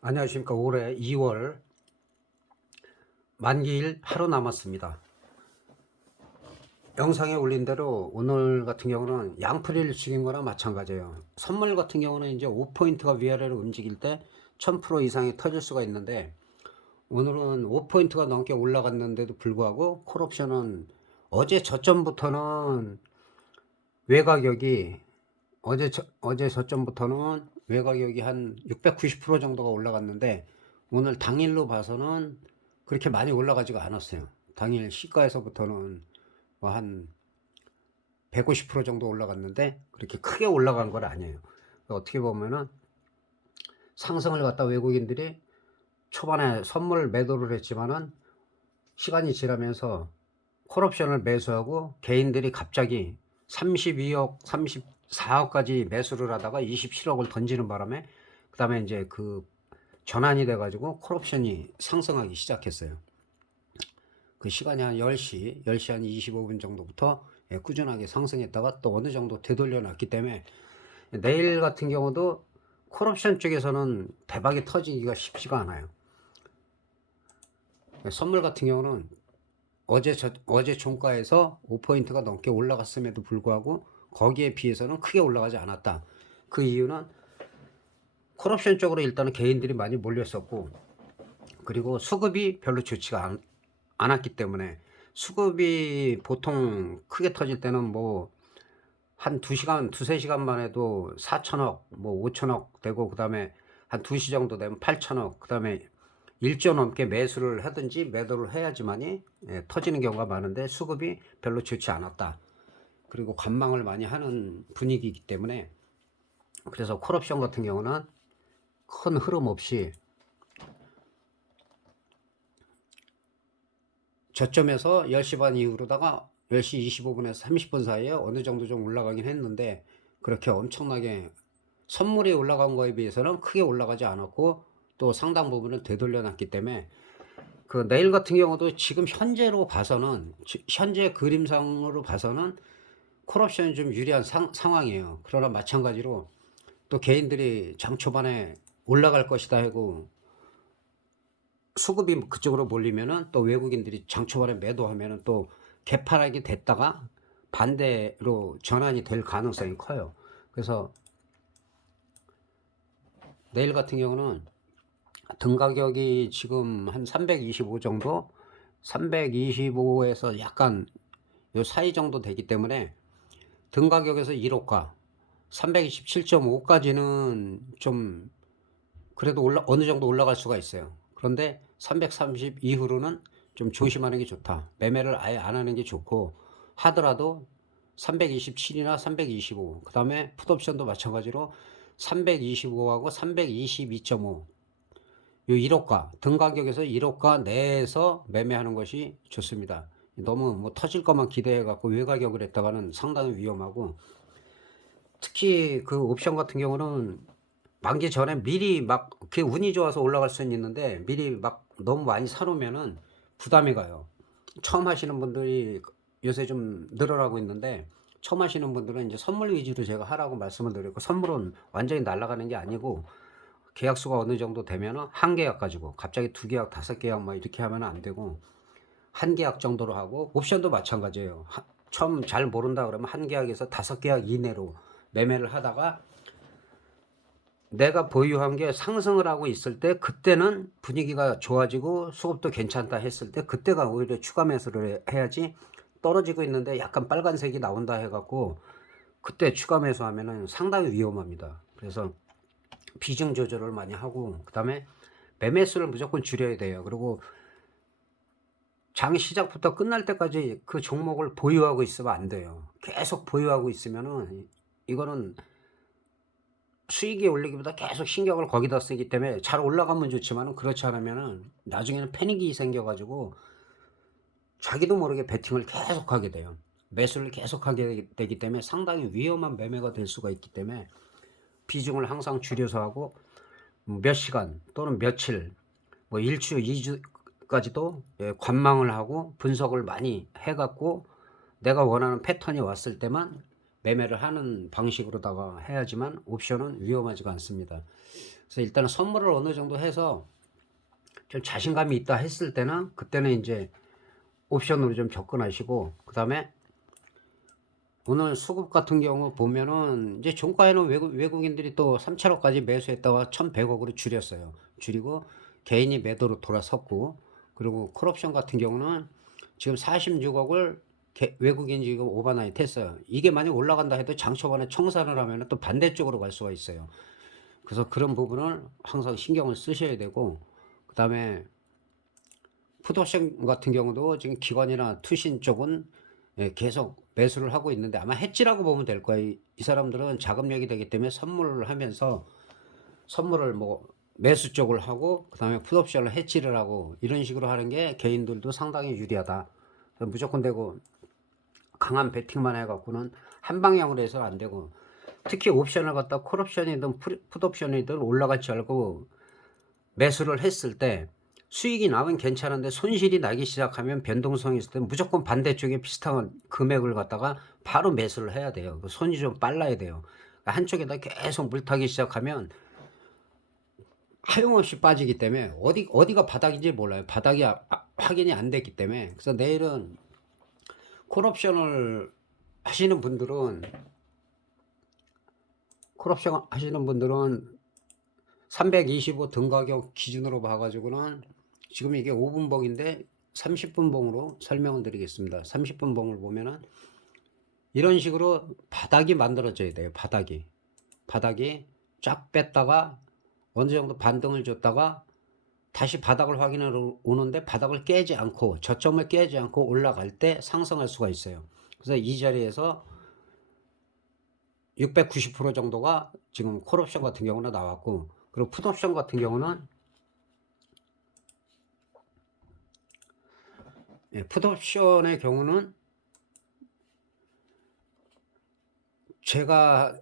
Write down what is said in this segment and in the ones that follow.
안녕하십니까. 올해 2월 만기일 하루 남았습니다. 영상에 올린 대로 오늘 같은 경우는 양풀이를 죽인 거나 마찬가지예요. 선물 같은 경우는 이제 5포인트가 위아래로 움직일 때 1000% 이상이 터질 수가 있는데, 오늘은 5포인트가 넘게 올라갔는데도 불구하고 콜옵션은 어제 저점부터는 외가격이 어제 저점부터는 외가격이 한 690% 정도가 올라갔는데, 오늘 당일로 봐서는 그렇게 많이 올라가지가 않았어요. 당일 시가에서부터는 뭐 한 150% 정도 올라갔는데 그렇게 크게 올라간 건 아니에요. 어떻게 보면은 상승을 갖다 외국인들이 초반에 선물 매도를 했지만은 시간이 지나면서 콜옵션을 매수하고 개인들이 갑자기 32억, 34억까지 매수를 하다가 27억을 던지는 바람에 그 다음에 이제 그 전환이 돼가지고 콜옵션이 상승하기 시작했어요. 그 시간이 한 10시 한 25분 정도부터 꾸준하게 상승했다가 또 어느 정도 되돌려 놨기 때문에 내일 같은 경우도 콜옵션 쪽에서는 대박이 터지기가 쉽지가 않아요. 선물 같은 경우는 어제 종가에서 5포인트가 넘게 올라갔음에도 불구하고 거기에 비해서는 크게 올라가지 않았다. 그 이유는 콜옵션 쪽으로 일단은 개인들이 많이 몰렸었고, 그리고 수급이 별로 좋지가 않았기 때문에, 수급이 보통 크게 터질 때는 뭐 한 2시간, 3시간만 해도 4천억, 뭐 5천억 되고, 그 다음에 한 2시 정도 되면 8천억, 그 다음에 1조 넘게 매수를 하든지 매도를 해야지만이 터지는 경우가 많은데, 수급이 별로 좋지 않았다. 그리고 관망을 많이 하는 분위기이기 때문에, 그래서 콜옵션 같은 경우는 큰 흐름 없이 저점에서 10시 반 이후로다가 10시 25분에서 30분 사이에 어느 정도 좀 올라가긴 했는데, 그렇게 엄청나게 선물이 올라간 거에 비해서는 크게 올라가지 않았고, 또 상당 부분을 되돌려 놨기 때문에 그 내일 같은 경우도 지금 현재로 봐서는, 현재 그림상으로 봐서는 콜옵션이 좀 유리한 상황이에요. 그러나 마찬가지로 또 개인들이 장 초반에 올라갈 것이다 하고 수급이 그쪽으로 몰리면은 또 외국인들이 장 초반에 매도하면은 또 개파락이 됐다가 반대로 전환이 될 가능성이 커요. 그래서 내일 같은 경우는 등 가격이 지금 한 325 정도, 325에서 약간 요 사이 정도 되기 때문에 등 가격에서 1호가 327.5까지는 좀 그래도 어느 정도 올라갈 수가 있어요. 그런데 330 이후로는 좀 조심하는 게 좋다. 매매를 아예 안 하는 게 좋고, 하더라도 327이나 325, 그 다음에 풋옵션도 마찬가지로 325하고 322.5, 요 1호가 등 가격에서 1호가 내에서 매매하는 것이 좋습니다. 너무 뭐 터질 것만 기대해 갖고 외가격을 했다가는 상당히 위험하고, 특히 그 옵션 같은 경우는 만기 전에 미리 막 그게 운이 좋아서 올라갈 수는 있는데, 미리 막 너무 많이 사놓으면은 부담이 가요. 처음 하시는 분들이 요새 좀 늘어나고 있는데, 처음 하시는 분들은 이제 선물 위주로 제가 하라고 말씀을 드렸고, 선물은 완전히 날아가는 게 아니고 계약수가 어느 정도 되면은 한 계약 가지고 갑자기 두 계약, 다섯 계약 막 이렇게 하면 안 되고, 한 계약 정도로 하고, 옵션도 마찬가지예요. 처음 잘 모른다 그러면 한 계약에서 다섯 계약 이내로 매매를 하다가 내가 보유한 게 상승을 하고 있을 때, 그때는 분위기가 좋아지고 수급도 괜찮다 했을 때 그때가 오히려 추가 매수를 해야지, 떨어지고 있는데 약간 빨간색이 나온다 해갖고 그때 추가 매수하면은 상당히 위험합니다. 그래서 비중 조절을 많이 하고, 그 다음에 매매수를 무조건 줄여야 돼요. 그리고 장 시작부터 끝날 때까지 그 종목을 보유하고 있으면 안 돼요. 계속 보유하고 있으면은 이거는 수익이 올리기보다 계속 신경을 거기다 쓰기 때문에 잘 올라가면 좋지만, 그렇지 않으면은 나중에는 패닉이 생겨가지고 자기도 모르게 베팅을 계속 하게 돼요. 매수를 계속 하게 되기 때문에 상당히 위험한 매매가 될 수가 있기 때문에 비중을 항상 줄여서 하고, 몇 시간 또는 며칠, 뭐 1주, 2주까지도 관망을 하고 분석을 많이 해갖고 내가 원하는 패턴이 왔을 때만 매매를 하는 방식으로다가 해야지만 옵션은 위험하지가 않습니다. 그래서 일단은 선물을 어느 정도 해서 좀 자신감이 있다 했을 때는 그때는 이제 옵션으로 좀 접근하시고, 그 다음에 오늘 수급 같은 경우 보면은 이제 종가에는 외국인들이 또 3천억까지 매수했다가 1,100억으로 줄였어요. 줄이고 개인이 매도로 돌아섰고, 그리고 콜옵션 같은 경우는 지금 46억을 외국인이 지금 오버나잇 했어요. 이게 만약 올라간다 해도 장 초반에 청산을 하면 또 반대쪽으로 갈 수가 있어요. 그래서 그런 부분을 항상 신경을 쓰셔야 되고, 그 다음에 풋옵션 같은 경우도 지금 기관이나 투신 쪽은 계속 매수를 하고 있는데 아마 해지라고 보면 될 거예요. 이 사람들은 자금력이 되기 때문에 선물을 하면서 선물을 뭐 매수 쪽을 하고 그 다음에 풋옵션을 해지를 하고 이런 식으로 하는 게 개인들도 상당히 유리하다. 무조건 되고 강한 베팅만 해갖고는 한 방향으로 해서 안 되고, 특히 옵션을 갖다 콜옵션이든 풋옵션이든 올라갈 줄 알고 매수를 했을 때 수익이 나면 괜찮은데 손실이 나기 시작하면 변동성이 있을 때 무조건 반대쪽에 비슷한 금액을 갖다가 바로 매수를 해야 돼요. 손이 좀 빨라야 돼요. 한쪽에다 계속 물타기 시작하면 하염없이 빠지기 때문에 어디가 바닥인지 몰라요. 바닥이 확인이 안 됐기 때문에. 그래서 내일은 콜옵션을 하시는 분들은 325 등가격 기준으로 봐가지고는 지금 이게 5분 봉인데 30분 봉으로 설명을 드리겠습니다. 30분 봉을 보면은 이런 식으로 바닥이 만들어져야 돼요. 바닥이 쫙 뺐다가 어느 정도 반등을 줬다가 다시 바닥을 확인하러 오는데 바닥을 깨지 않고 저점을 깨지 않고 올라갈 때 상승할 수가 있어요. 그래서 이 자리에서 690% 정도가 지금 콜옵션 같은 경우는 나왔고, 그리고 풋옵션 같은 경우는 풋옵션의 경우는 제가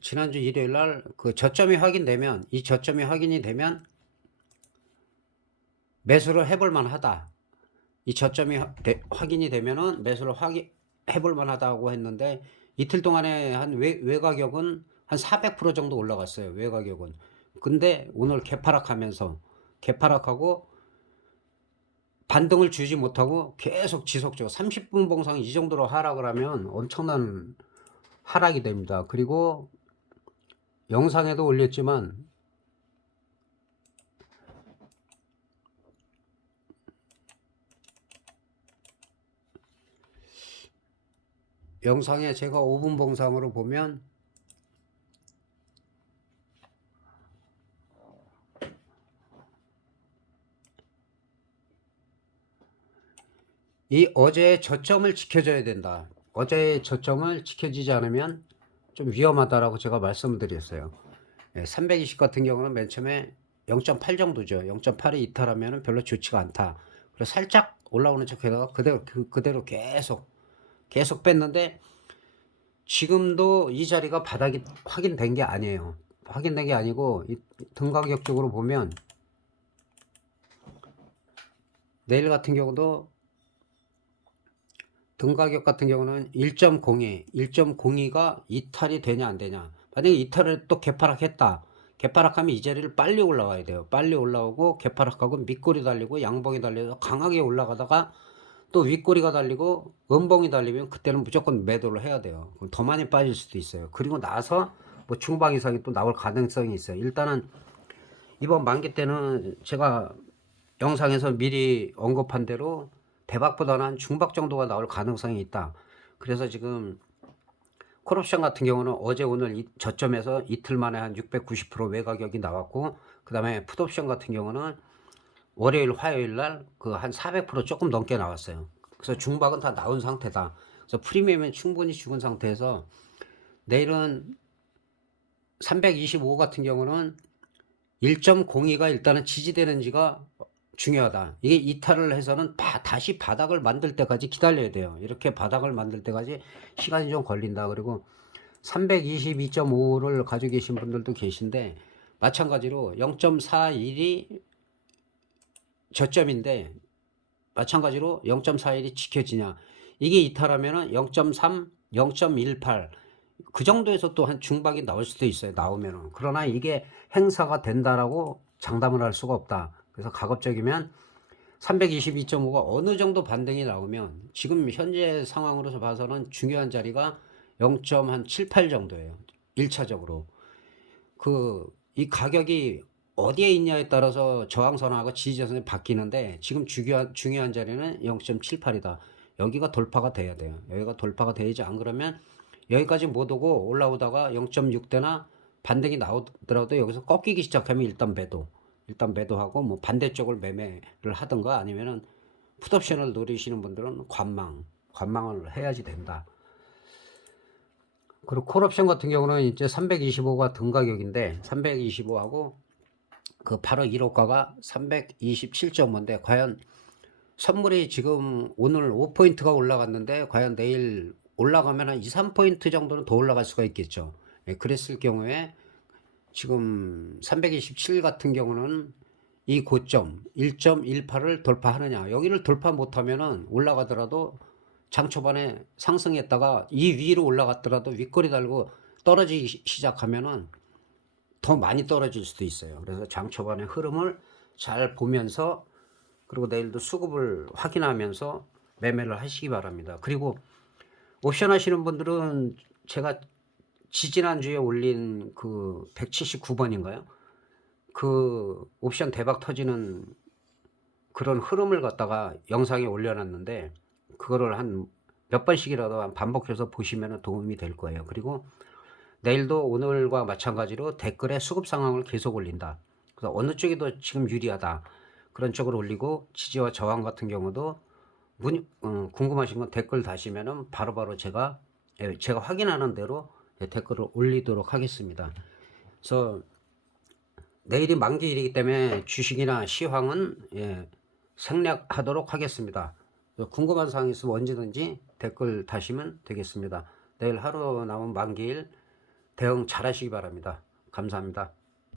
지난주 일요일날 그 저점이 확인되면, 이 저점이 확인이 되면 매수를 해볼 만하다. 이 저점이 확인이 되면은 매수를 해볼 만하다고 했는데 이틀 동안에 한 외가격은 한 400% 정도 올라갔어요. 외가격은. 근데 오늘 개파락하고 반등을 주지 못하고 계속 지속적으로 30분 봉상 이 정도로 하락을 하면 엄청난 하락이 됩니다. 그리고 영상에도 올렸지만 영상에 제가 5분 봉상으로 보면 이 어제의 저점을 지켜줘야 된다. 어제의 저점을 지켜지지 않으면 좀 위험하다라고 제가 말씀을 드렸어요. 320 같은 경우는 맨 처음에 0.8 정도죠. 0.8이 이탈하면 별로 좋지가 않다. 그래서 살짝 올라오는 척하다가 그대로 계속 뺐는데 지금도 이 자리가 바닥이 확인된 게 아니에요. 확인된 게 아니고 이 등가격적으로 보면 내일 같은 경우도 등가격 같은 경우는 1.02가 이탈이 되냐 안 되냐. 만약에 이탈을 또 개파락했다. 개파락하면 이 자리를 빨리 올라와야 돼요. 빨리 올라오고 개파락하고 밑꼬리 달리고 양봉이 달려서 강하게 올라가다가 또 윗꼬리가 달리고 음봉이 달리면 그때는 무조건 매도를 해야 돼요. 그럼 더 많이 빠질 수도 있어요. 그리고 나서 뭐 중방 이상이 또 나올 가능성이 있어요. 일단은 이번 만기 때는 제가 영상에서 미리 언급한 대로 대박보다는 한 중박 정도가 나올 가능성이 있다. 그래서 지금 콜옵션 같은 경우는 어제 오늘 저점에서 이틀 만에 한 690% 외가격이 나왔고, 그 다음에 풋옵션 같은 경우는 월요일 화요일 날 그 한 400% 조금 넘게 나왔어요. 그래서 중박은 다 나온 상태다. 그래서 프리미엄은 충분히 죽은 상태에서 내일은 325 같은 경우는 1.02가 일단은 지지되는지가 중요하다. 이게 이탈을 해서는 다시 바닥을 만들 때까지 기다려야 돼요. 이렇게 바닥을 만들 때까지 시간이 좀 걸린다. 그리고 322.5를 가지고 계신 분들도 계신데 마찬가지로 0.41이 저점인데 마찬가지로 0.41이 지켜지냐. 이게 이탈하면은 0.3, 0.18 그 정도에서 또 한 중박이 나올 수도 있어요, 나오면은. 그러나 이게 행사가 된다라고 장담을 할 수가 없다. 그래서 가급적이면 322.5가 어느 정도 반등이 나오면 지금 현재 상황으로서 봐서는 중요한 자리가 0.78 정도예요. 1차적으로. 이 가격이 어디에 있냐에 따라서 저항선하고 지지선이 바뀌는데 지금 중요한 자리는 0.78이다. 여기가 돌파가 돼야 돼요. 여기가 돌파가 돼야지, 안 그러면 여기까지 못 오고 올라오다가 0.6대나 반등이 나오더라도 여기서 꺾이기 시작하면 일단 매도하고 뭐 반대쪽을 매매를 하든가 아니면은 풋옵션을 노리시는 분들은 관망을 해야지 된다. 그리고 콜옵션 같은 경우는 이제 325가 등 가격인데 325하고 그 바로 1호가가 327.5인데 과연 선물이 지금 오늘 5포인트가 올라갔는데 과연 내일 올라가면 한 2, 3포인트 정도는 더 올라갈 수가 있겠죠. 예, 그랬을 경우에 지금 327 같은 경우는 이 고점 1.18을 돌파하느냐, 여기를 돌파 못하면은 올라가더라도 장 초반에 상승했다가 이 위로 올라갔더라도 윗꼬리 달고 떨어지기 시작하면은 더 많이 떨어질 수도 있어요. 그래서 장 초반의 흐름을 잘 보면서 그리고 내일도 수급을 확인하면서 매매를 하시기 바랍니다. 그리고 옵션 하시는 분들은 제가 지지난주에 올린 그 179번인가요? 그 옵션 대박 터지는 그런 흐름을 갖다가 영상에 올려놨는데 그거를 한 몇 번씩이라도 반복해서 보시면 도움이 될 거예요. 그리고 내일도 오늘과 마찬가지로 댓글에 수급 상황을 계속 올린다. 그래서 어느 쪽이 더 지금 유리하다, 그런 쪽을 올리고 지지와 저항 같은 경우도 궁금하신 건 댓글 다시면은 바로바로 제가 확인하는 대로 댓글을 올리도록 하겠습니다. 그래서 내일이 만기일이기 때문에 주식이나 시황은 생략하도록 하겠습니다. 궁금한 사항이 있으면 언제든지 댓글 다시면 되겠습니다. 내일 하루 남은 만기일 대응 잘 하시기 바랍니다. 감사합니다.